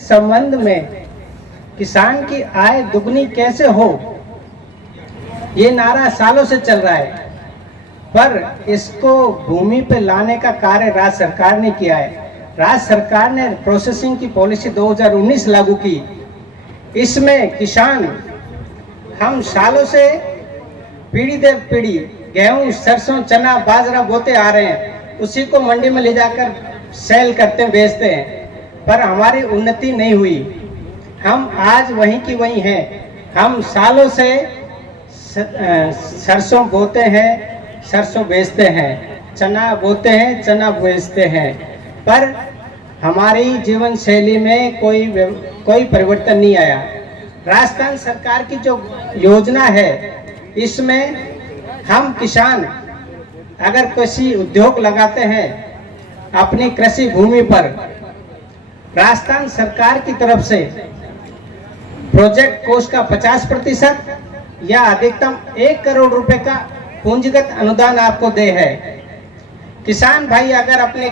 संबंध में किसान की आय दुगनी कैसे हो, ये नारा सालों से चल रहा है, पर इसको भूमि पे लाने का कार्य राज्य सरकार ने किया है। राज्य सरकार ने प्रोसेसिंग की पॉलिसी 2019 लागू की। इसमें किसान हम सालों से पीढ़ी दर पीढ़ी गेहूं, सरसों, चना, बाजरा बोते आ रहे हैं, उसी को मंडी में ले जाकर सेल करते हैं, बेचते हैं, पर हमारी उन्नति नहीं हुई। हम आज वहीं की वहीं हैं। हम सालों से सरसों बोते हैं, सरसों बेचते हैं, चना बोते हैं, चना बेचते हैं, पर हमारी जीवन शैली में कोई परिवर्तन नहीं आया। राजस्थान सरकार की जो योजना है, इसमें हम किसान अगर कृषि उद्योग लगाते हैं अपनी कृषि भूमि पर, राजस्थान सरकार की तरफ से प्रोजेक्ट कोस्ट का 50% या अधिकतम 1 करोड़ रुपए का पूंजीगत अनुदान आपको दे है। किसान भाई अगर अपने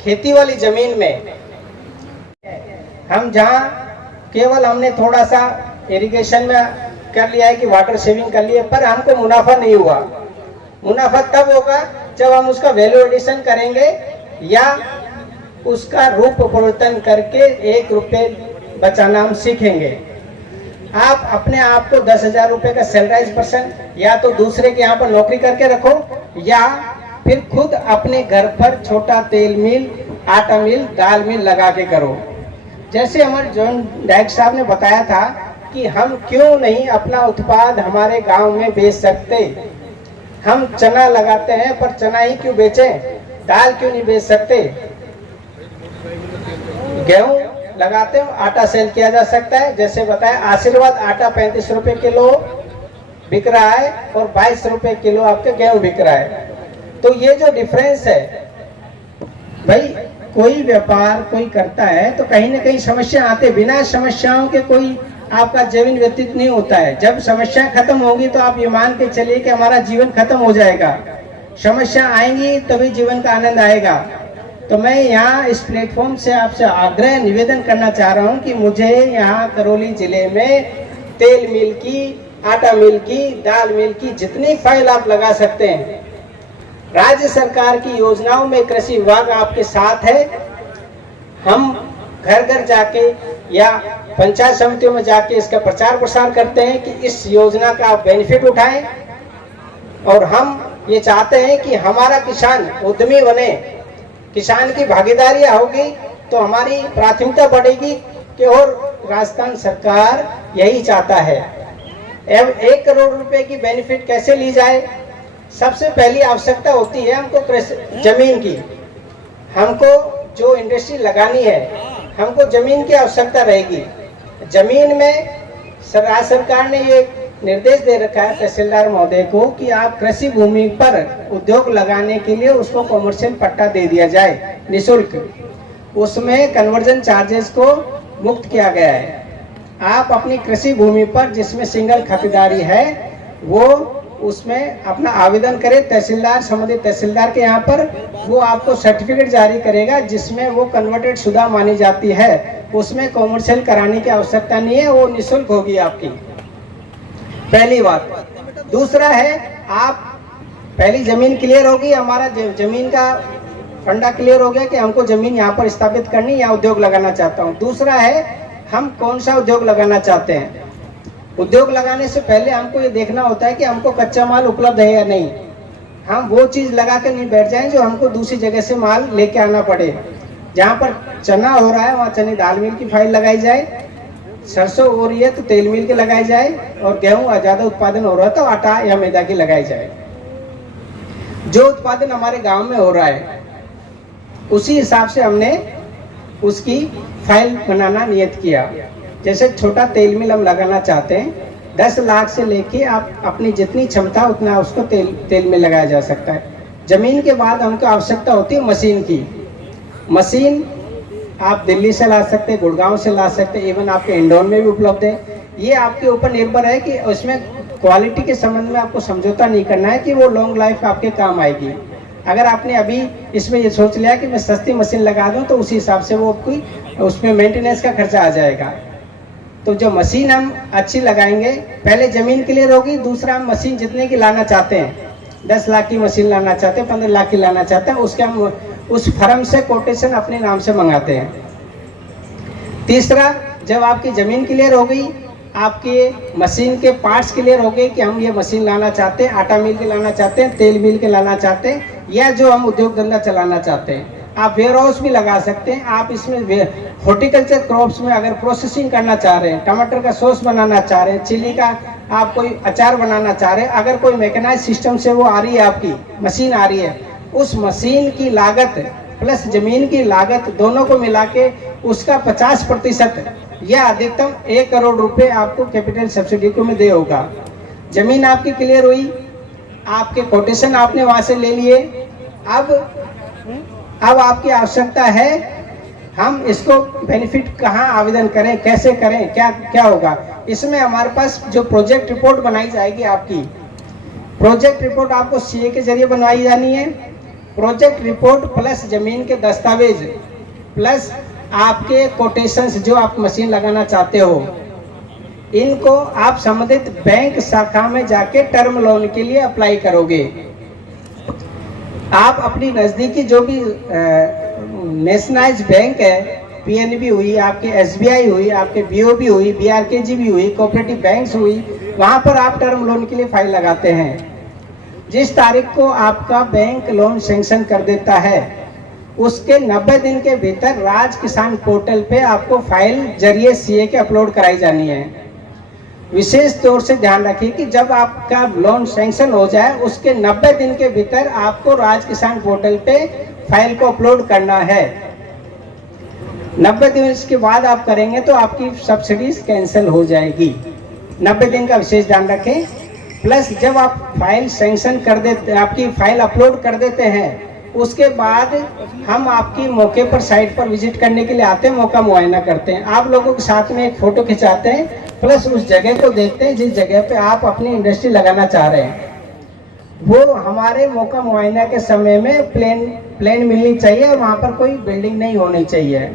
खेती वाली जमीन में हम जहां केवल हमने थोड़ा सा इरिगेशन में कर लिया है कि वाटर सेविंग कर लिए, पर हमको मुनाफा नहीं हुआ। मुनाफा तब होगा जब हम उसका वैल्यू एडिशन करेंगे या उसका रूप परिवर्तन करके 1 रुपये बचाना हम सीखेंगे। आप अपने आप को 10,000 रुपये का सैलराइज पर्सन या तो दूसरे के यहाँ पर नौकरी करके रखो, या फिर खुद अपने घर पर छोटा तेल मिल, आटा मिल, दाल मिल लगा के करो। जैसे हमारे जॉन डायरेक्टर साहब ने बताया था कि हम क्यों नहीं अपना उत्पाद हमारे गांव में बेच सकते। हम चना लगाते हैं, पर चना ही क्यों बेचें, दाल क्यों नहीं बेच सकते। गेहूं लगाते हैं, आटा सेल किया जा सकता है। जैसे बताया, आशीर्वाद आटा 35 रुपए किलो बिक रहा है और 22 रुपए किलो आपके गेहूं बिक रहा है। तो ये जो डिफरेंस है भाई, कोई व्यापार कोई करता है तो कहीं ना कहीं समस्या आते, बिना समस्याओं के कोई आपका जीवन व्यतीत नहीं होता है। जब समस्या खत्म होगी तो आप ये मान के चलिए कि हमारा जीवन खत्म हो जाएगा। समस्या आएंगी तभी जीवन का आनंद आएगा। तो मैं यहाँ इस प्लेटफॉर्म से आपसे आग्रह निवेदन करना चाह रहा हूँ कि मुझे यहाँ करौली जिले में तेल मिल की, आटा मिल की, दाल मिल की जितनी फाइल आप लगा सकते हैं, राज्य सरकार की योजनाओं में कृषि विभाग आपके साथ है। हम घर घर जाके या पंचायत समितियों में जाके इसका प्रचार प्रसार करते हैं कि इस योजना का आप बेनिफिट उठाएं, और हम ये चाहते हैं कि हमारा किसान उद्यमी बने। किसान की भागीदारी होगी तो हमारी प्राथमिकता बढ़ेगी कि, और राजस्थान सरकार यही चाहता है। 1 करोड़ रुपए की बेनिफिट कैसे ली जाए? सबसे पहली आवश्यकता होती है हमको जमीन की। हमको जो इंडस्ट्री लगानी है, हमको जमीन की आवश्यकता रहेगी। जमीन में राज्य सरकार ने ये निर्देश दे रखा है तहसीलदार महोदय को कि आप कृषि भूमि पर उद्योग लगाने के लिए उसको कमर्शियल पट्टा दे दिया जाए निःशुल्क। उसमें कन्वर्जन चार्जेस को मुक्त किया गया है। आप अपनी कृषि भूमि पर जिसमें सिंगल खातेदारी है, वो उसमें अपना आवेदन करें तहसीलदार, संबंधित तहसीलदार के यहाँ पर। वो आपको सर्टिफिकेट जारी करेगा जिसमें वो कन्वर्टेड शुदा मानी जाती है। उसमें कॉमर्शियल कराने की आवश्यकता नहीं है, वो निःशुल्क होगी आपकी। पहली बात। दूसरा है, आप पहली जमीन क्लियर होगी, हमारा जमीन का फंडा क्लियर हो गया कि हमको जमीन यहाँ पर स्थापित करनी या उद्योग लगाना चाहता हूँ। दूसरा है, हम कौन सा उद्योग लगाना चाहते हैं। उद्योग लगाने से पहले हमको ये देखना होता है कि हमको कच्चा माल उपलब्ध है या नहीं। हम वो चीज लगा के नहीं बैठ जाएं जो हमको दूसरी जगह से माल लेके आना पड़े। जहाँ पर चना हो रहा है वहाँ चने दाल मिल की फाइल लगाई जाए, सरसों हो रही है तो तेल मिल की लगाई जाए, और गेहूं ज्यादा उत्पादन हो रहा है तो आटा या मैदा की लगाई जाए। जो उत्पादन हमारे गांव में हो रहा है उसी हिसाब से हमने उसकी फाइल बनाना नियत किया। जैसे छोटा तेल मिल हम लगाना चाहते हैं, 10 लाख से लेके आप अपनी जितनी क्षमता उतना उसको तेल में लगाया जा सकता है। जमीन के बाद हमको आवश्यकता होती है मशीन की। मशीन आप दिल्ली से ला सकते हैं, गुड़गांव से ला सकते हैं, इवन आपके इंदौर में भी उपलब्ध है। ये आपके ऊपर निर्भर है कि उसमें क्वालिटी के संबंध में आपको समझौता नहीं करना है कि वो लॉन्ग लाइफ आपके काम आएगी। अगर आपने अभी इसमें ये सोच लिया कि मैं सस्ती मशीन लगा दूं तो उसी हिसाब से वो आपकी उसमें मेंटेनेंस का खर्चा आ जाएगा। तो जो मशीन हम अच्छी लगाएंगे, पहले ज़मीन क्लियर होगी, दूसरा हम मशीन जितने की लाना चाहते हैं, 10 लाख की मशीन लाना चाहते हैं, 15 लाख की लाना चाहते हैं, उसके हम उस फर्म से कोटेशन अपने नाम से मंगाते हैं। तीसरा, जब आपकी ज़मीन क्लियर हो गई, आपके मशीन के पार्ट्स क्लियर हो गए कि हम ये मशीन लाना चाहते हैं, आटा मिल के लाना चाहते हैं, तेल मिल के लाना चाहते हैं, या जो हम उद्योग धंधा चलाना चाहते हैं, आप वेयर हाउस भी लगा सकते हैं। आप इसमें हॉर्टिकल्चर क्रॉप्स में अगर प्रोसेसिंग करना चाह रहे हैं, टमाटर का सॉस बनाना चाह रहे हैं, चिली का आप कोई अचार बनाना चाह रहे हैं, अगर कोई मैकेनाइज सिस्टम से वो आ रही है, आपकी मशीन आ रही है, उस मशीन की लागत प्लस ज़मीन की लागत दोनों को मिला के उसका 50% या अधिकतम 1 करोड़ रुपए आपको कैपिटल सब्सिडी को में दे होगा। ज़मीन आपकी क्लियर हुई, आपके कोटेशन आपने वहाँ से ले लिए। अब आपकी आवश्यकता है हम इसको बेनिफिट कहाँ आवेदन करें, कैसे करें, क्या होगा। इसमें हमारे पास जो प्रोजेक्ट रिपोर्ट बनाई जाएगी, आपकी प्रोजेक्ट रिपोर्ट आपको सीए के जरिए बनवाई जानी है। प्रोजेक्ट रिपोर्ट प्लस ज़मीन के दस्तावेज प्लस आपके कोटेशंस जो आप मशीन लगाना चाहते हो, इनको आप संबंधित बैंक शाखा में जाके टर्म लोन के लिए अप्लाई करोगे। आप अपनी नज़दीकी जो भी नेशनलाइज बैंक है, पीएनबी हुई, आपके एसबीआई हुई, आपके बीओबी हुई, बीआरकेजी हुई, कोऑपरेटिव बैंक्स हुई, वहाँ पर आप टर्म लोन के लिए फाइल लगाते हैं। जिस तारीख को आपका बैंक लोन सैंक्शन कर देता है, उसके 90 दिन के भीतर राज किसान पोर्टल पे आपको फाइल जरिए सीए के अपलोड कराई जानी है। विशेष तौर से ध्यान रखिए कि जब आपका लोन सैंक्शन हो जाए, उसके 90 दिन के भीतर आपको राज किसान पोर्टल पे फाइल को अपलोड करना है। 90 दिन के बाद आप करेंगे तो आपकी सब्सिडीज कैंसिल हो जाएगी। 90 दिन का विशेष ध्यान रखें। प्लस जब आप फाइल सैंक्शन कर देते, आपकी फाइल अपलोड कर देते हैं, उसके बाद हम आपकी मौके पर साइट पर विजिट करने के लिए आते हैं, मौका मुआयना करते हैं, आप लोगों के साथ में एक फ़ोटो खिंचाते हैं, प्लस उस जगह को देखते हैं जिस जगह पे आप अपनी इंडस्ट्री लगाना चाह रहे हैं। वो हमारे मौका मुआयना के समय में प्लेन मिलनी चाहिए और वहाँ पर कोई बिल्डिंग नहीं होनी चाहिए।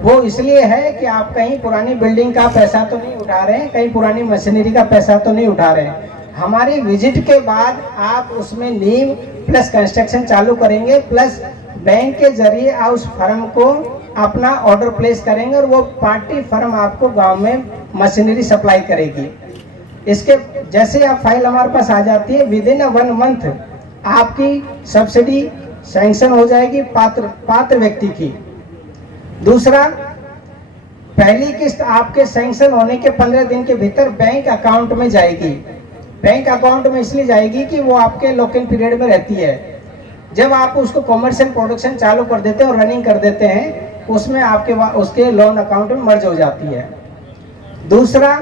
वो इसलिए है कि आप कहीं पुरानी बिल्डिंग का पैसा तो नहीं उठा रहे हैं, कहीं पुरानी मशीनरी का पैसा तो नहीं उठा रहे हैं। हमारी विजिट के बाद आप उसमें नींव प्लस कंस्ट्रक्शन चालू करेंगे, प्लस बैंक के जरिए आप उस फर्म को अपना ऑर्डर प्लेस करेंगे और वो पार्टी फर्म आपको गांव में मशीनरी सप्लाई करेगी। इसके जैसे आप फाइल हमारे पास आ जाती है, विदिन 1 मंथ आपकी सब्सिडी सैंक्शन हो जाएगी पात्र व्यक्ति की। दूसरा, पहली किस्त आपके सैंक्शन होने के 15 दिन के भीतर बैंक अकाउंट में जाएगी। बैंक अकाउंट में इसलिए जाएगी कि वो आपके लॉक-इन पीरियड में रहती है। जब आप उसको कॉमर्शियल प्रोडक्शन चालू कर देते हैं और रनिंग कर देते हैं, उसमें आपके उसके लोन अकाउंट में मर्ज हो जाती है। दूसरा,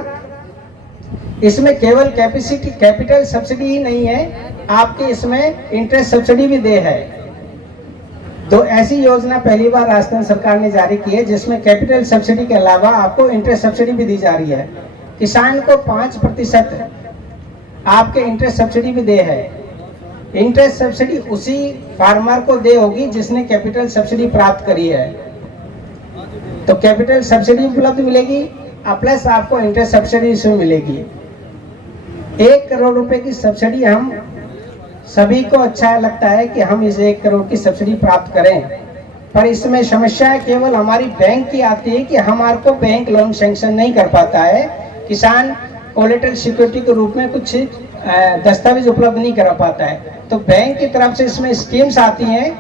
इसमें केवल कैपिटल सब्सिडी ही नहीं है, आपके इसमें इंटरेस्ट सब्सिडी भी दे है। तो ऐसी योजना पहली बार राजस्थान सरकार ने जारी की है, जिसमें कैपिटल सब्सिडी के अलावा आपको इंटरेस्ट सब्सिडी भी दी जा रही है। किसान को 5% आपके इंटरेस्ट सब्सिडी भी दे है। इंटरेस्ट सब्सिडी उसी फार्मर को दे होगी जिसने कैपिटल सब्सिडी प्राप्त करी है। तो कैपिटल सब्सिडी उपलब्ध मिलेगी, प्लस आपको इंटरेस्ट सब्सिडी इसमें मिलेगी। 1 करोड़ रुपए की सब्सिडी हम सभी को अच्छा लगता है कि हम इस 1 करोड़ की सब्सिडी प्राप्त करें, पर इसमें समस्या केवल हमारी बैंक की आती है कि हमारे को बैंक लोन सैंक्शन नहीं कर पाता है। किसान कोलेटरल सिक्योरिटी के रूप में कुछ दस्तावेज उपलब्ध नहीं करा पाता है। तो बैंक की तरफ से इसमें स्कीम्स आती हैं,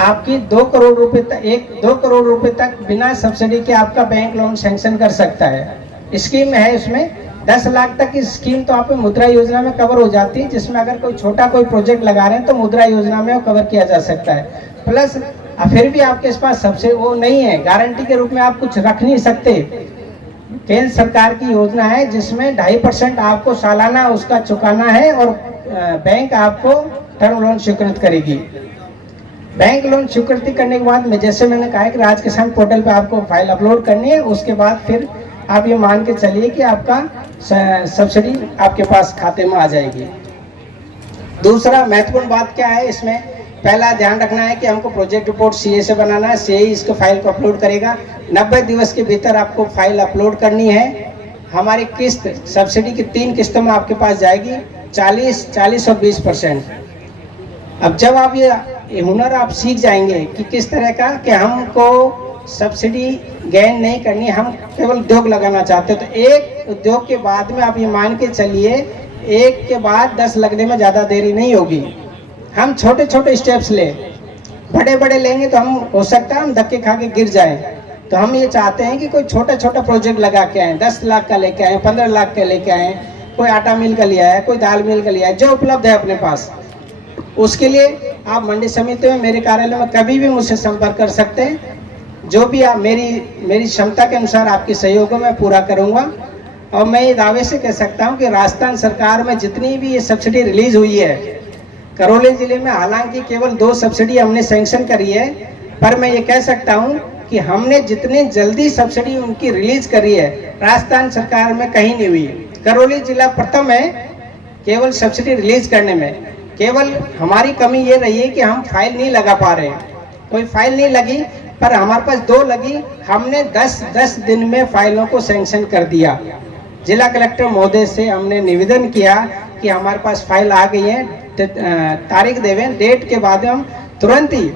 आपकी 2 करोड़ रुपए तक बिना सब्सिडी के आपका बैंक लोन सैंक्शन कर सकता है। स्कीम है उसमें 10 लाख तक की स्कीम तो आपको मुद्रा योजना में कवर हो जाती है, जिसमें अगर कोई छोटा कोई प्रोजेक्ट लगा रहे हैं तो मुद्रा योजना में वो कवर किया जा सकता है। प्लस फिर भी आपके पास सबसे वो नहीं है, गारंटी के रूप में आप कुछ रख नहीं सकते। केंद्र सरकार की योजना है जिसमें 2.5% आपको सालाना उसका चुकाना है और बैंक आपको टर्म लोन स्वीकृत करेगी। बैंक लोन स्वीकृति करने के बाद में, जैसे मैंने कहा कि राज किसान पोर्टल पे आपको फाइल अपलोड करनी है, उसके बाद फिर आप ये मान के चलिए कि आपका सब्सिडी आपके पास खाते में आ जाएगी। दूसरा महत्वपूर्ण बात क्या है इसमें पहला ध्यान रखना है कि हमको प्रोजेक्ट रिपोर्ट सीए से बनाना है, सीए इसको फाइल को अपलोड करेगा। 90 दिवस के भीतर आपको फाइल अपलोड करनी है। हमारी किस्त सब्सिडी की 3 किस्तों में आपके पास जाएगी, 40, 40 और 20%। अब जब आप ये हुनर आप सीख जाएंगे कि किस तरह का कि हमको सब्सिडी गेन नहीं करनी, हम केवल उद्योग लगाना चाहते हो, तो एक उद्योग के बाद में आप ये मान के चलिए, एक के बाद 10 लगने में ज़्यादा देरी नहीं होगी। हम छोटे छोटे स्टेप्स ले, बड़े बड़े लेंगे तो हम हो सकता है हम धक्के खा के गिर जाएं। तो हम ये चाहते हैं कि कोई छोटा छोटा प्रोजेक्ट लगा के आए, 10 लाख का लेके आए, 15 लाख का लेके आए, कोई आटा मिल का लिया है, कोई दाल मिल का लिया है, जो उपलब्ध है अपने पास। उसके लिए आप मंडी समिति में मेरे कार्यालय में कभी भी मुझसे संपर्क कर सकते हैं। जो भी आप मेरी क्षमता के अनुसार आपके सहयोग में पूरा करूंगा। और मैं ये दावे से कह सकता हूं कि राजस्थान सरकार में जितनी भी ये सब्सिडी रिलीज हुई है, करौली जिले में हालांकि केवल 2 सब्सिडी हमने सैंक्शन करी है, पर मैं ये कह सकता हूं कि हमने जितनी जल्दी सब्सिडी उनकी रिलीज करी है, राजस्थान सरकार में कहीं नहीं हुई। करौली जिला प्रथम है केवल सब्सिडी रिलीज करने में। केवल हमारी कमी ये रही है कि हम फाइल नहीं लगा पा रहे हैं, कोई फाइल नहीं लगी, पर हमारे पास 2 लगी। हमने 10 दिन में फाइलों को सैंक्शन कर दिया। जिला कलेक्टर महोदय से हमने निवेदन किया कि हमारे पास फाइल आ गई है, तारीख देवें, डेट के बाद हम तुरंत ही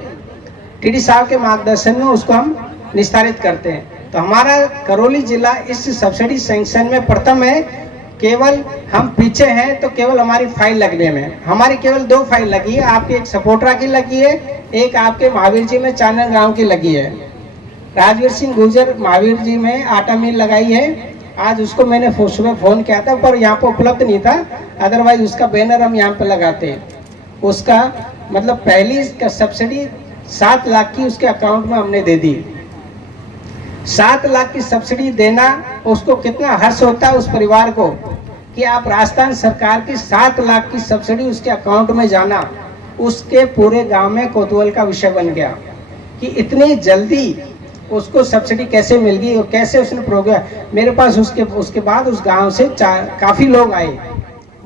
टीडी साहब के मार्गदर्शन में उसको हम निस्तारित करते हैं। तो हमारा करौली जिला इस सब्सिडी सैंक्शन में प्रथम है। केवल हम पीछे हैं तो केवल हमारी फाइल लगने में, हमारी केवल 2 फाइल लगी है। आपकी एक सपोटरा की लगी है, एक आपके महावीर जी में चानन गांव की लगी है। राजवीर सिंह गुर्जर महावीर जी में आटा मिल लगाई है। आज उसको मैंने सुबह फोन किया था, पर यहाँ पे उपलब्ध नहीं था, अदरवाइज उसका बैनर हम यहाँ पे लगाते। उसका मतलब पहली सब्सिडी 7 लाख की उसके अकाउंट में हमने दे दी। 7 लाख की सब्सिडी देना, उसको कितना हर्ष होता है उस परिवार को कि आप राजस्थान सरकार की 7 लाख की सब्सिडी उसके अकाउंट में जाना, उसके पूरे गांव में कौतूहल का विषय बन गया कि इतनी जल्दी उसको सब्सिडी कैसे मिल गई और कैसे उसने प्रोग्राम। मेरे पास उसके बाद उस गांव से काफ़ी लोग आए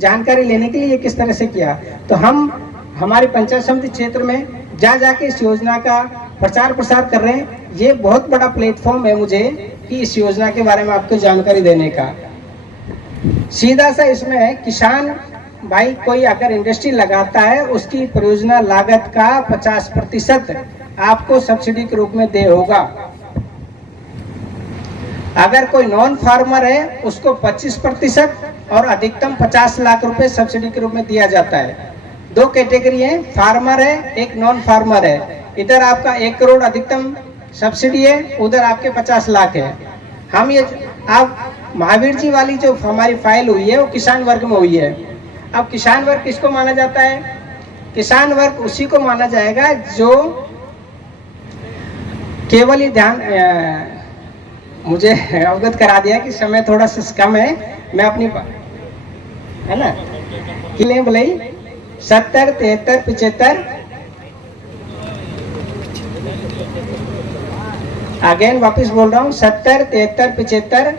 जानकारी लेने के लिए किस तरह से किया। तो हम हमारे पंचायत समिति क्षेत्र में जा जाके इस योजना का प्रचार प्रसार कर रहे हैं। ये बहुत बड़ा प्लेटफॉर्म है मुझे कि इस योजना के बारे में आपको जानकारी देने का। सीधा सा इसमें है, किसान भाई कोई अगर इंडस्ट्री लगाता है, उसकी परियोजना लागत का 50% आपको सब्सिडी के रूप में दे होगा। अगर कोई नॉन फार्मर है, उसको 25% और अधिकतम 50 लाख रुपए सब्सिडी के रूप में दिया जाता है। 2 कैटेगरी है, फार्मर है, एक नॉन फार्मर है। इधर आपका 1 करोड़ अधिकतम सब्सिडी है, उधर आपके 50 लाख है। हम ये आप महावीर जी वाली जो हमारी फाइल हुई है वो किसान वर्ग में हुई है। अब किसान वर्ग किसको माना जाता है? किसान वर्ग उसी को माना जाएगा जो केवल ही ध्यान मुझे अवगत करा दिया कि समय थोड़ा सा कम है, मैं अपनी है ना कि बोले 70, 73, 75 अगेन वापस बोल रहा हूँ 70, 73, 75,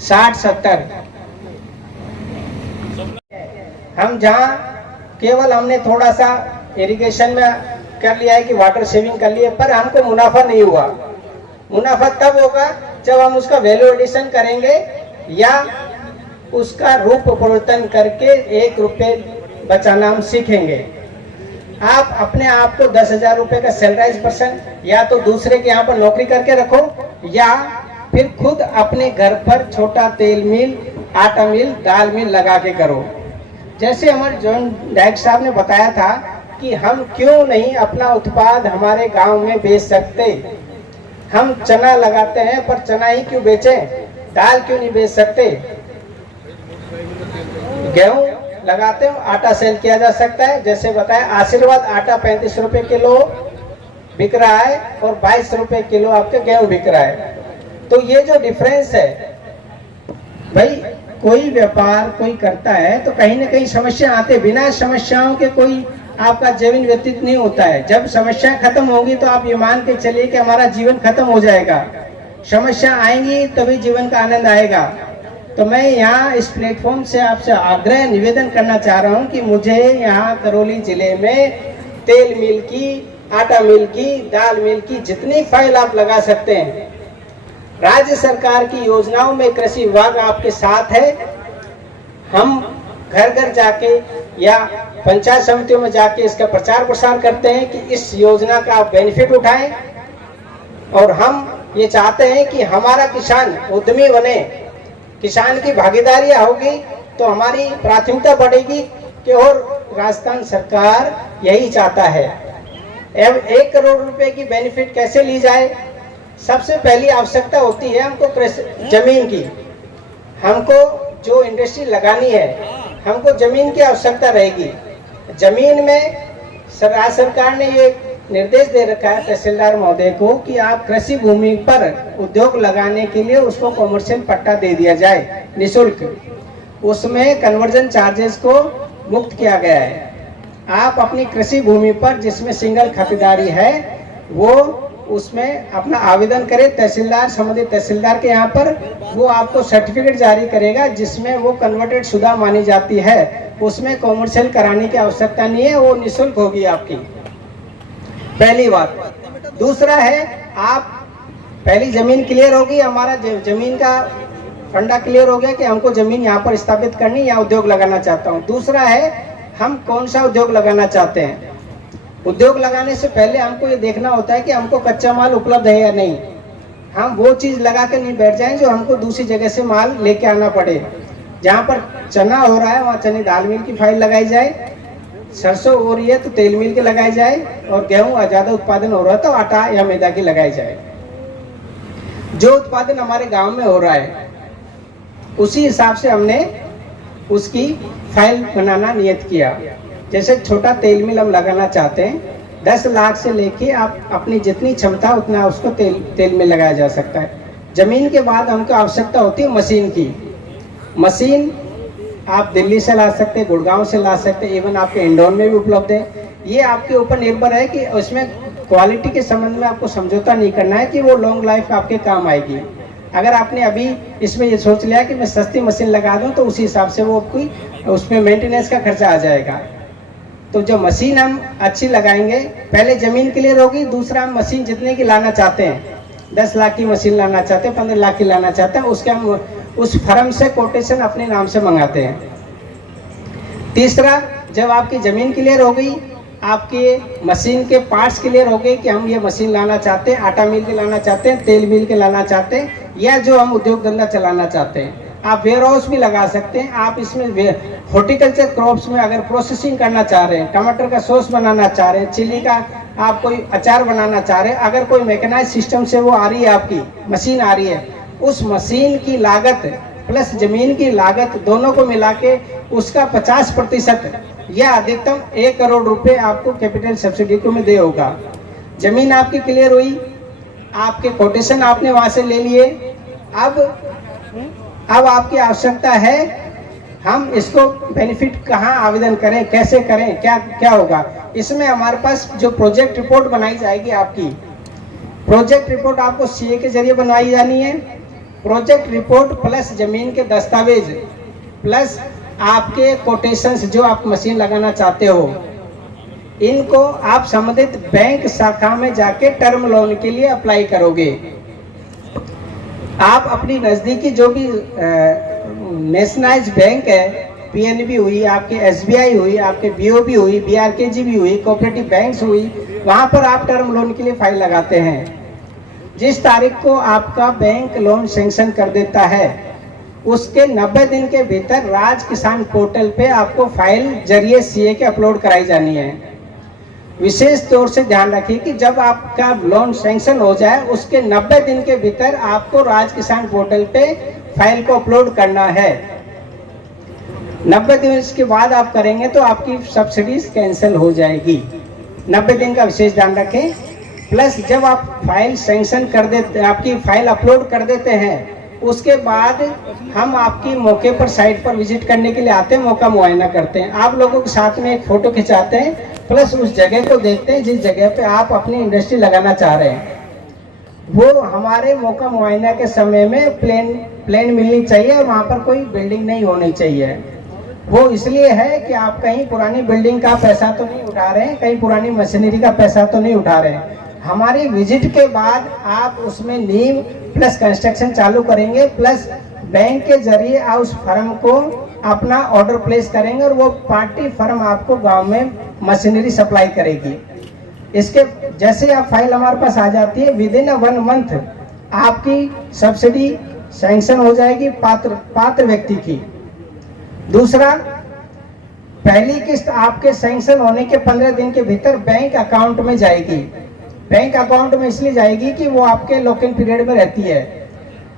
60, 70। हम जहाँ केवल हमने थोड़ा सा इरिगेशन में कर लिया है कि वाटर सेविंग कर लिए, पर हमको मुनाफा नहीं हुआ। मुनाफा तब होगा जब हम उसका वैल्यू एडिशन करेंगे या उसका रूप परिवर्तन करके 1 रुपये बचाना हम सीखेंगे। आप अपने आप को 10,000 रुपये का सैलराइज पर्सन या तो दूसरे के यहाँ पर नौकरी करके रखो, या फिर खुद अपने घर पर छोटा तेल मिल, आटा मिल, दाल मिल लगा के करो। जैसे हमारे जॉन डायरेक्टर साहब ने बताया था कि हम क्यों नहीं अपना उत्पाद हमारे गांव में बेच सकते। हम चना लगाते हैं, पर चना ही क्यों बेचें, दाल क्यों नहीं बेच सकते। गेहूं लगाते हो, आटा सेल किया जा सकता है। जैसे बताया, आशीर्वाद आटा 35 रुपए किलो बिक रहा है और 22 रुपए किलो आपके गेहूं बिक रहा है। तो ये जो डिफरेंस है भाई, कोई व्यापार कोई करता है तो कहीं ना कहीं समस्या आते, बिना समस्याओं के कोई आपका जीवन व्यतीत नहीं होता है। जब समस्या खत्म होगी तो आप ये मान के चलिए कि हमारा जीवन खत्म हो जाएगा। समस्या आएंगी तभी जीवन का आनंद आएगा। तो मैं यहाँ इस प्लेटफॉर्म से आपसे आग्रह निवेदन करना चाह रहा हूँ कि मुझे यहाँ करौली जिले में तेल मिल की, आटा मिल की, दाल मिल की, जितनी फाइल आप लगा सकते हैं। राज्य सरकार की योजनाओं में कृषि विभाग आपके साथ है। हम घर घर जाके या पंचायत समितियों में जाके इसका प्रचार प्रसार करते हैं कि इस योजना का आप बेनिफिट उठाएं, और हम ये चाहते हैं कि हमारा किसान उद्यमी बने, किसान की भागीदारी होगी तो हमारी प्राथमिकता बढ़ेगी कि, और राजस्थान सरकार यही चाहता है। 1 करोड़ रुपए की बेनिफिट कैसे ली जाए? सबसे पहली आवश्यकता होती है हमको जमीन की। हमको जो इंडस्ट्री लगानी है, हमको जमीन की आवश्यकता रहेगी। जमीन में राज्य सरकार ने ये निर्देश दे रखा है तहसीलदार महोदय को कि आप कृषि भूमि पर उद्योग लगाने के लिए उसको कमर्शियल पट्टा दे दिया जाए निःशुल्क। उसमें कन्वर्जन चार्जेस को मुक्त किया गया है। आप अपनी कृषि भूमि पर जिसमें सिंगल खातेदारी है वो उसमें अपना आवेदन करें तहसीलदार, संबंधित तहसीलदार के यहाँ पर। वो आपको सर्टिफिकेट जारी करेगा जिसमें वो कन्वर्टेड शुदा मानी जाती है। उसमें कॉमर्शियल कराने की आवश्यकता नहीं है, वो निःशुल्क होगी आपकी, पहली बात। दूसरा है, आप पहली जमीन क्लियर होगी, हमारा जमीन का फंडा क्लियर हो गया कि हमको जमीन यहाँ पर स्थापित करनी या उद्योग लगाना चाहता हूँ। दूसरा है, हम कौन सा उद्योग लगाना चाहते हैं। उद्योग लगाने से पहले हमको ये देखना होता है कि हमको कच्चा माल उपलब्ध है या नहीं। हम वो चीज़ लगा के नहीं बैठ जाएं जो हमको दूसरी जगह से माल लेके आना पड़े। जहाँ पर चना हो रहा है वहाँ चने दाल मिल की फाइल लगाई जाए, सरसों हो रही है तो तेल मिल के लगाई जाए, और गेहूँ ज़्यादा उत्पादन हो रहा है तो आटा या मैदा की लगाई जाए। जो उत्पादन हमारे गाँव में हो रहा है उसी हिसाब से हमने उसकी फाइल बनाना नियत किया। जैसे छोटा तेल मिल हम लगाना चाहते हैं, 10 लाख से लेके आप अपनी जितनी क्षमता उतना उसको तेल में लगाया जा सकता है। जमीन के बाद हमको आवश्यकता होती है मशीन की। मशीन आप दिल्ली से ला सकते हैं, गुड़गांव से ला सकते हैं, इवन आपके इंदौर में भी उपलब्ध है। ये आपके ऊपर निर्भर है कि उसमें क्वालिटी के संबंध में आपको समझौता नहीं करना है कि वो लॉन्ग लाइफ आपके काम आएगी। अगर आपने अभी इसमें ये सोच लिया कि मैं सस्ती मशीन लगा दूं तो उसी हिसाब से वो कोई उसमें मेंटेनेंस का खर्चा आ जाएगा। तो जो मशीन हम अच्छी लगाएंगे, पहले ज़मीन क्लियर होगी, दूसरा हम मशीन जितने की लाना चाहते हैं, 10 लाख की मशीन लाना चाहते हैं, 15 लाख की लाना चाहते हैं, उसके हम उस फर्म से कोटेशन अपने नाम से मंगाते हैं। तीसरा, जब आपकी ज़मीन क्लियर हो गई, आपके मशीन के पार्ट्स क्लियर हो गए कि हम ये मशीन लाना चाहते हैं, आटा मिल के लाना चाहते हैं, तेल मिल के लाना चाहते हैं, या जो हम उद्योग धंधा चलाना चाहते हैं। आप वेयर हाउस भी लगा सकते हैं। आप इसमें हॉर्टिकल्चर क्रॉप्स में अगर प्रोसेसिंग करना चाह रहे हैं, टमाटर का सॉस बनाना चाह रहे हैं, चिली का आप कोई अचार बनाना चाह रहे हैं, अगर कोई मैकेनाइज सिस्टम से वो आ रही है, आपकी मशीन आ रही है, उस मशीन की लागत प्लस जमीन की लागत दोनों को मिला के उसका 50% या अधिकतम 1 करोड़ रुपए आपको कैपिटल सब्सिडी को में दे होगा। जमीन आपकी क्लियर हुई, आपके कोटेशन आपने वहां से ले लिए। अब आपकी आवश्यकता है हम इसको बेनिफिट कहाँ आवेदन करें, कैसे करें, क्या होगा। इसमें हमारे पास जो प्रोजेक्ट रिपोर्ट बनाई जाएगी, आपकी प्रोजेक्ट रिपोर्ट आपको सीए के जरिए बनवाई जानी है। प्रोजेक्ट रिपोर्ट प्लस जमीन के दस्तावेज प्लस आपके कोटेशंस जो आप मशीन लगाना चाहते हो, इनको आप संबंधित बैंक शाखा में जाके टर्म लोन के लिए अप्लाई करोगे। आप अपनी नज़दीकी जो भी नेशनलाइज बैंक है, पीएनबी हुई, आपके एसबीआई हुई, आपके बीओबी हुई, बीआरकेजी भी हुई, कोऑपरेटिव बैंक्स हुई, वहाँ पर आप टर्म लोन के लिए फाइल लगाते हैं। जिस तारीख को आपका बैंक लोन सैंक्शन कर देता है, उसके 90 दिन के भीतर राज किसान पोर्टल पे आपको फाइल जरिए सीए के अपलोड कराई जानी है। विशेष तौर से ध्यान रखिए कि जब आपका लोन सैंक्शन हो जाए उसके 90 दिन के भीतर आपको राज किसान पोर्टल पे फाइल को अपलोड करना है। 90 दिन के बाद आप करेंगे तो आपकी सब्सिडीज कैंसिल हो जाएगी। 90 दिन का विशेष ध्यान रखें। प्लस जब आप फाइल सैंक्शन कर देते, आपकी फाइल अपलोड कर देते हैं, उसके बाद हम आपकी मौके पर साइट पर विजिट करने के लिए आते हैं, मौका मुआयना करते हैं, आप लोगों के साथ में एक फ़ोटो खिंचाते हैं, प्लस उस जगह को देखते हैं जिस जगह पे आप अपनी इंडस्ट्री लगाना चाह रहे हैं। वो हमारे मौका मुआयना के समय में प्लेन मिलनी चाहिए और वहाँ पर कोई बिल्डिंग नहीं होनी चाहिए। वो इसलिए है कि आप कहीं पुरानी बिल्डिंग का पैसा तो नहीं उठा रहे हैं, कहीं पुरानी मशीनरी का पैसा तो नहीं उठा रहे हैं। हमारी विजिट के बाद आप उसमें नींव प्लस कंस्ट्रक्शन चालू करेंगे, प्लस बैंक के जरिए आप उस फर्म को अपना ऑर्डर प्लेस करेंगे और वो पार्टी फर्म आपको गांव में मशीनरी सप्लाई करेगी। इसके जैसे आप फाइल हमारे पास आ जाती है, विद इन 1 मंथ आपकी सब्सिडी सैंक्शन हो जाएगी पात्र व्यक्ति की। दूसरा, पहली किस्त आपके सैंक्शन होने के 15 दिन के भीतर बैंक अकाउंट में जाएगी। बैंक अकाउंट में इसलिए जाएगी कि वो आपके लॉक इन पीरियड में रहती है।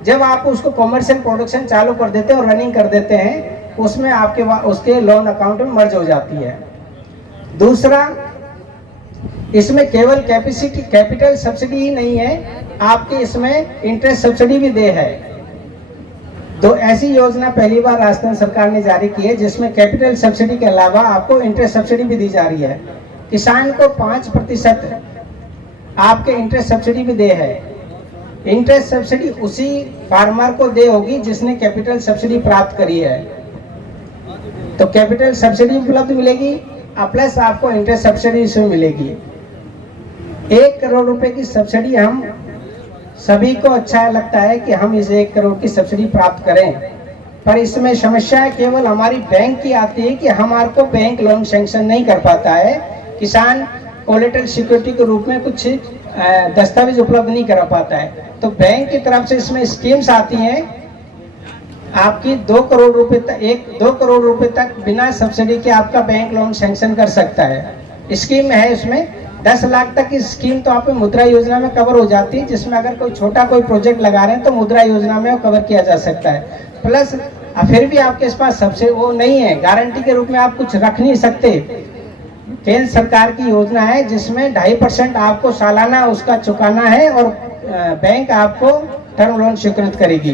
जब आप उसको कमर्शियल प्रोडक्शन चालू कर देते हैं और रनिंग कर देते हैं, उसमें आपके उसके लोन अकाउंट में मर्ज हो जाती है। दूसरा, इसमें केवल कैपिटल सब्सिडी ही नहीं है, आपके इसमें इंटरेस्ट सब्सिडी भी दे है। तो ऐसी योजना पहली बार राजस्थान सरकार ने जारी की है, जिसमें कैपिटल सब्सिडी के अलावा आपको इंटरेस्ट सब्सिडी भी दी जा रही है। किसान को 5% आपके इंटरेस्ट सब्सिडी भी दे है। इंटरेस्ट सब्सिडी उसी फार्मर को दे होगी जिसने कैपिटल सब्सिडी प्राप्त करी है। तो कैपिटल सब्सिडी उपलब्ध मिलेगी, प्लस आपको इंटरेस्ट सब्सिडी इसमें मिलेगी। 1 करोड़ रुपए की सब्सिडी, हम सभी को अच्छा लगता है कि हम इस 1 करोड़ की सब्सिडी प्राप्त करें, पर इसमें समस्या केवल हमारी बैंक की आती है कि हमारे को बैंक लोन सैंक्शन नहीं कर पाता है। किसान कोलेटरल सिक्योरिटी के रूप में कुछ दस्तावेज उपलब्ध नहीं करा पाता है। तो बैंक की तरफ से इसमें स्कीम्स आती हैं, आपकी 2 करोड़ रुपए तक 2 करोड़ रुपए तक बिना सब्सिडी के आपका बैंक लोन सैंक्शन कर सकता है। स्कीम है उसमें 10 लाख तक की स्कीम तो आप मुद्रा योजना में कवर हो जाती है, जिसमें अगर कोई छोटा कोई प्रोजेक्ट लगा रहे हैं तो मुद्रा योजना में कवर किया जा सकता है। प्लस फिर भी आपके पास सबसे वो नहीं है, गारंटी के रूप में आप कुछ रख नहीं सकते। केंद्र सरकार की योजना है जिसमें 2.5% आपको सालाना उसका चुकाना है और बैंक आपको टर्म लोन स्वीकृत करेगी।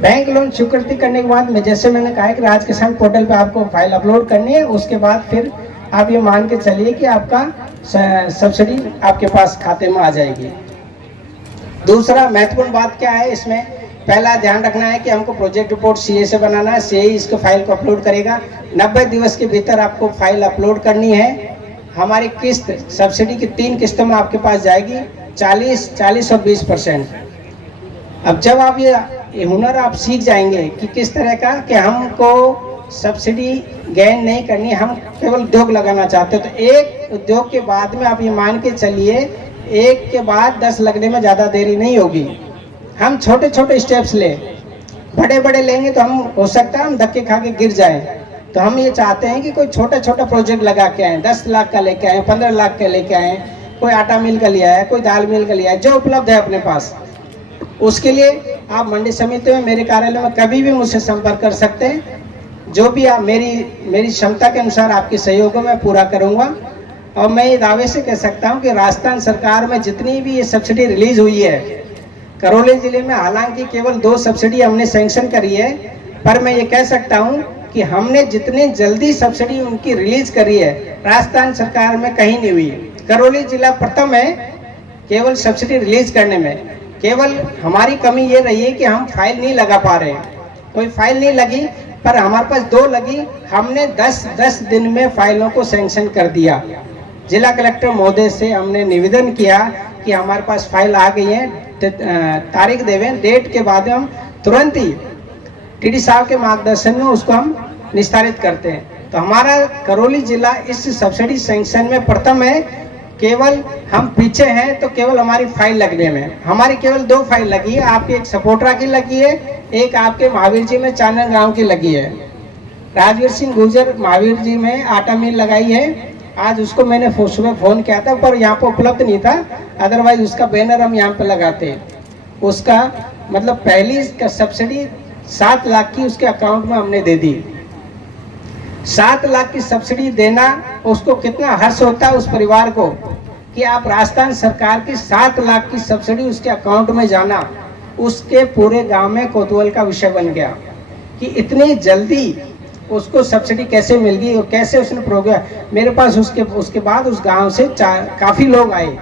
बैंक लोन स्वीकृति करने के बाद में, जैसे मैंने कहा कि राज किसान पोर्टल पे आपको फाइल अपलोड करनी है, उसके बाद फिर आप ये मान के चलिए कि आपका सब्सिडी आपके पास खाते में आ जाएगी। दूसरा महत्वपूर्ण बात क्या है इसमें, पहला ध्यान रखना है कि हमको प्रोजेक्ट रिपोर्ट सीए से बनाना है। सीए इसको फाइल को अपलोड करेगा, 90 दिवस के भीतर आपको फाइल अपलोड करनी है। हमारी किस्त सब्सिडी की 3 किस्तों में आपके पास जाएगी, 40 और 20%। अब जब आप ये हुनर आप सीख जाएंगे कि किस तरह का, कि हमको सब्सिडी गेन नहीं करनी, हम केवल उद्योग लगाना चाहते हैं, तो एक उद्योग के बाद में आप ये मान के चलिए, एक के बाद 10 लगने में ज़्यादा देरी नहीं होगी। हम छोटे छोटे स्टेप्स ले, बड़े बड़े लेंगे तो हम हो सकता है हम धक्के खा के गिर जाएं। तो हम ये चाहते हैं कि कोई छोटा छोटा प्रोजेक्ट लगा के आए, 10 लाख का लेके आए, 15 लाख का लेके आए, कोई आटा मिल का लिया है, कोई दाल मिल का लिया है, जो उपलब्ध है अपने पास। उसके लिए आप मंडी समिति में, मेरे कार्यालय में कभी भी मुझसे संपर्क कर सकते हैं। जो भी आप मेरी क्षमता के अनुसार आपके सहयोग में पूरा करूंगा। और मैं ये दावे से कह सकता हूं कि राजस्थान सरकार में जितनी भी ये सब्सिडी रिलीज हुई है, करौली जिले में हालांकि केवल 2 सब्सिडी हमने सैंक्शन करी है, पर मैं ये कह सकता हूं कि हमने जितनी जल्दी सब्सिडी उनकी रिलीज करी है, राजस्थान सरकार में कहीं नहीं हुई। करौली जिला प्रथम है केवल सब्सिडी रिलीज करने में। केवल हमारी कमी ये रही है कि हम फाइल नहीं लगा पा रहे हैं, कोई फाइल नहीं लगी, पर हमारे पास 2 लगी। हमने 10 दिन में फाइलों को सैंक्शन कर दिया। जिला कलेक्टर महोदय से हमने निवेदन किया कि हमारे पास फाइल आ गई है, तारीख देवें, डेट के बाद हम तुरंत ही टीडी साहब के मार्गदर्शन में उसको हम निस्तारित करते हैं। तो हमारा करौली जिला इस सब्सिडी सैंक्शन में प्रथम है। केवल हम पीछे हैं तो केवल हमारी फाइल लगने में, हमारी केवल 2 फाइल लगी है। आपकी एक सपोटरा की लगी है, एक आपके महावीर जी में चांदन गांव की लगी है। राजवीर सिंह गुर्जर महावीर जी में आटा मिल लगाई है। आज उसको मैंने सुबह फोन किया था, पर यहाँ पर उपलब्ध नहीं था, अदरवाइज उसका बैनर हम यहाँ पे लगाते हैं। उसका मतलब पहली सब्सिडी 7 लाख की उसके अकाउंट में हमने दे दी। 7 लाख की सब्सिडी देना, उसको कितना हर्ष होता है उस परिवार को कि आप राजस्थान सरकार की 7 लाख की सब्सिडी उसके अकाउंट में जाना, उसके पूरे गांव में कौतूहल का विषय बन गया कि इतनी जल्दी उसको सब्सिडी कैसे मिल गई और कैसे उसने प्रोग्राम। मेरे पास उसके बाद उस गांव से काफ़ी लोग आए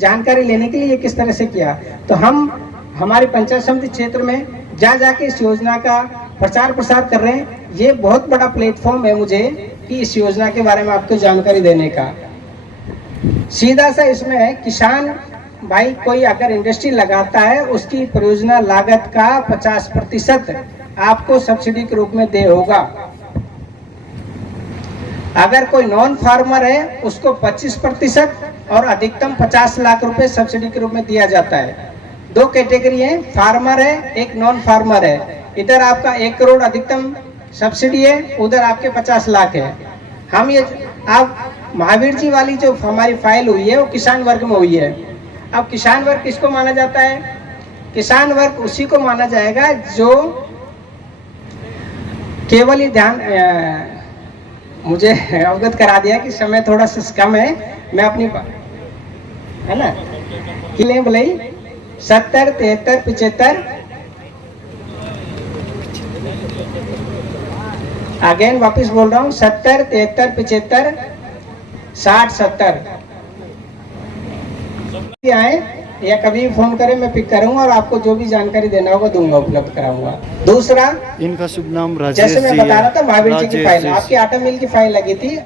जानकारी लेने के लिए ये किस तरह से किया। तो हम हमारी पंचायत समिति क्षेत्र में जा जाके इस योजना का प्रचार प्रसार कर रहे हैं। ये बहुत बड़ा प्लेटफॉर्म है मुझे कि इस योजना के बारे में आपको जानकारी देने का। सीधा सा इसमें है, किसान भाई कोई अगर इंडस्ट्री लगाता है उसकी परियोजना लागत का 50% आपको सब्सिडी के रूप में दे होगा। अगर कोई नॉन फार्मर है उसको 25% और अधिकतम 50 लाख रुपए सब्सिडी के रूप में दिया जाता है। 2 कैटेगरी है, फार्मर है, एक नॉन फार्मर है। इधर आपका 1 करोड़ अधिकतम सब्सिडी है, उधर आपके 50 लाख है। हम ये आप महावीर जी वाली जो हमारी फाइल हुई है वो किसान वर्ग में हुई है। अब किसान वर्ग किसको माना जाता है? किसान वर्ग उसी को माना जाएगा जो केवल ही ध्यान मुझे अवगत करा दिया कि समय थोड़ा सा कम है, मैं अपनी है ना किले बोले 70, 73, 75 अगेन वापस बोल रहा हूँ 70, 73, 75, 60, 70 आए या कभी फोन करें, मैं पिक करूंगा और आपको जो भी जानकारी देना होगा दूंगा, उपलब्ध कराऊंगा। दूसरा, इनका शुभ नाम राजेश जैसे मैं जी बता रहा था महावीर जी की राजेश फाइल, जी। आपकी आटा मिल की फाइल लगी थी,